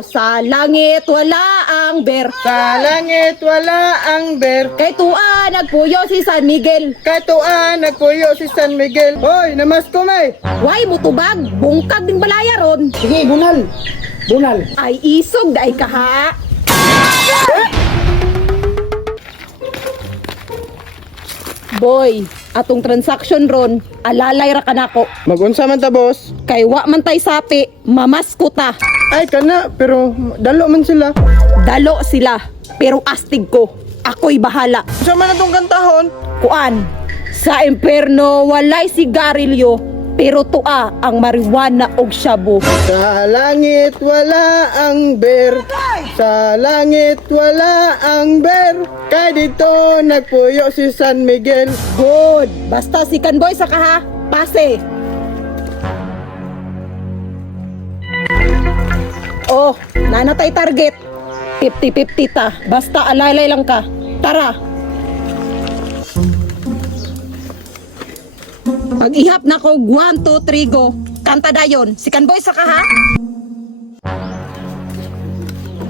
Sa langit wala ang ber. Sa langit wala ang ber. Kay tua nagpuyo si San Miguel. Katuan nagpuyo si San Miguel. Hoy, namasko may. Way mutubag, bungkag din balaya ron. Sige, bunal. Bunal. Ay isog daay kaha. Boy, atong transaction ron, alalay ra kanako. Magunsa man ta, boss? Kay wa man tay sapi, mamasko ta. Ay, kana, pero dalo man sila. Dalo sila, pero astig ko. Ako'y bahala. Sa man atong kantahon? Kuan, sa imperno walay sigarilyo, pero tua ang marijuana og shabu. Sa langit wala ang ber. Sa langit wala ang ber. Kay dito nagpuyo si San Miguel. Good, basta si Kanboy sa kaha, pase. Oh, nanatay target. 50-50 ta, basta alalay lang ka. Tara. Pag ihap na ko, 1, 2, 3, go. Kanta dayon, si Kanboy sa kaha.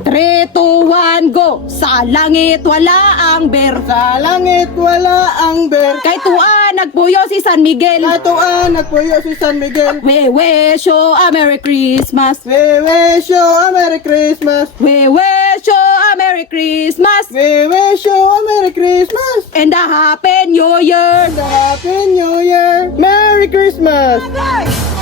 3, 2, 1, go. Sa langit wala ang ber. Sa langit wala ang ber. Kay tua nagpuyo si San Miguel. Katuan nagpuyo si San Miguel. We wish you a Merry Christmas. We wish you a Merry Christmas. We wish you a Merry Christmas We wish you a Merry Christmas. and a Happy New Year. And a Happy New Year. Merry Christmas.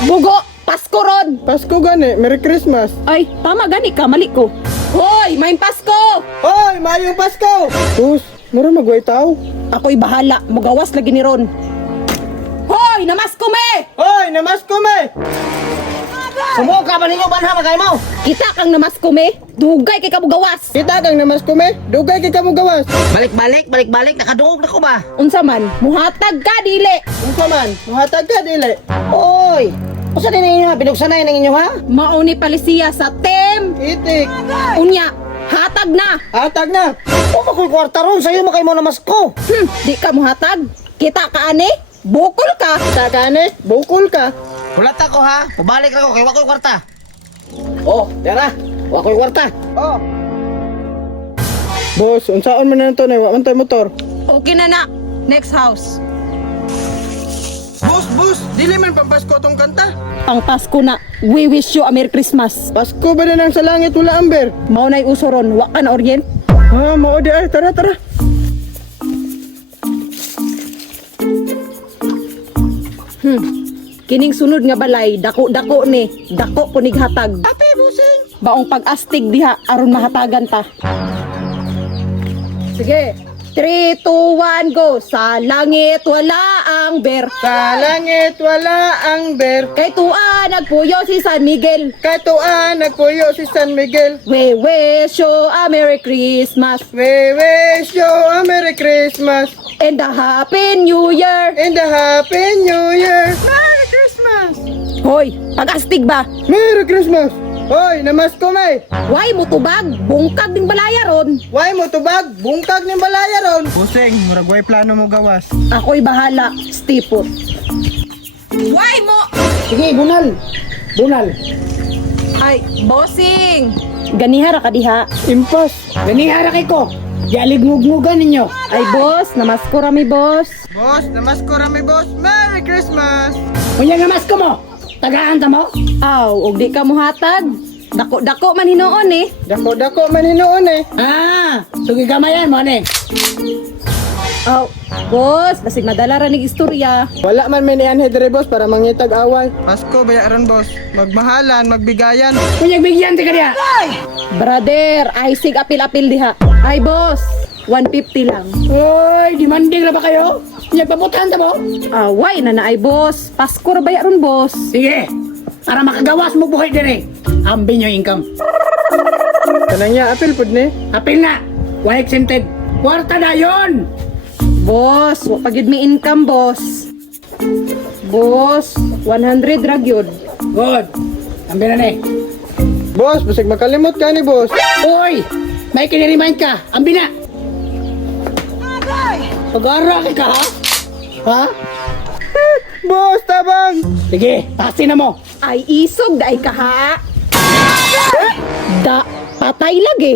Bugo, Pasko ron. Pasko gani, Merry Christmas. Ay, tama gani ka, mali ko. Hoy, may Pasko. Hoy, mayong Pasko. Tus, mura magway tao. Ako'y bahala, mugawas lagi ni ron. Hoy, namasko me. Hoy, namasko me. Sumuka ba ninyo banha magay mo? Kita kang namasko me. Dugay kay kamugawas. Kita kang namasko me. Dugay kay kamo gawas. Balik-balik, nakadungog na ko ba? Unsa man, muhatag ka dili. Unsa man, muhatag ka dili. Oy! Usa din ninyo ha? Pinugsanay ng inyo ha? Mauni palisiya sa tem. Itik. Unya, hatag na. Hatag na. O makoy kwarta ron sa'yo makay mo na masko. Di ka muhatag. Kita ka ani, bukol ka. Takane, bukol ka. Hulat ako ha? Pabalik ako kay wakoy kwarta. Oh, tara. Wakoy kwarta. Oh. Boss, unsaon man na ito na, wa man tayo motor. Okay na na. Next house. Boss, dili man pampasko tong kanta. Pang Pasko na, we wish you a Merry Christmas. Pasko ba na nang sa langit wala amber? Mao nay uso ron, wa ka na orient. Ha, mao di ay, tara. Kining sunod nga balay, dako-dako ni, dako punig hatag. Ate, busing. Baong pag-astig diha aron mahatagan ta. Sige. 3, 2, 1, go. Sa langit wala ang ber. Sa langit wala ang ber. Kay tua nagpuyo si San Miguel. Katuan nagpuyo si San Miguel. We wish you a Merry Christmas We wish you a Merry Christmas and a Happy New Year. and a Happy New Year. Merry Christmas. Hoy, pag-astig ba? Merry Christmas. Hoy, namasko may. Way mutubag, bungkag din balaya ron. Way mo tubag, bungkag ni balaya ron. Busing, murag way plano mo gawas. Ako'y bahala, stipot. Way mo! Sige, bunal. Bunal. Ay, bossing! Ganihara ka diha. Impas. Ganihara kay ko. Yalig-ngugmugan ninyo. Ay, boss, namasko rami, boss. Boss, namasko rami boss. Merry Christmas. Kunya nga masko mo. Tagaan ta mo? Aw, og di ka muhatag. Dako-dako man hinoon eh. Dako man hinuon eh. Ah, sugi gamayan mo ne. Aw, boss, basig madala ra nig istorya. Wala man may nianhe dire boss para mangitag away. Pasko bayaran boss. Magmahalan, magbigayan. Kunya bigyan ti kaniya. Brother, ay sig apil-apil diha. Ay, boss, 150 lang. Oy, demanding na ba kayo? Kunya pabutan ta mo? Away na na ay, boss. Pasko ra bayaron, boss. Sige. Para makagawas mo buhay dire. Ambi nyo income. Kanang niya apil pud ni. Apil na. Wala exempted. Kwarta na yon. Boss, wa pagid mi income, boss. Boss, 100 ra gyud. Good. Ambi na ne. Boss, basig makalimot ka ni boss. Oy, may kiniremind ka. Ambi na. Pag-ara ka ha? Ha? Boss, tabang. Sige, tasin na mo. Ay, isog, daay ka ha. Da, patay lagi.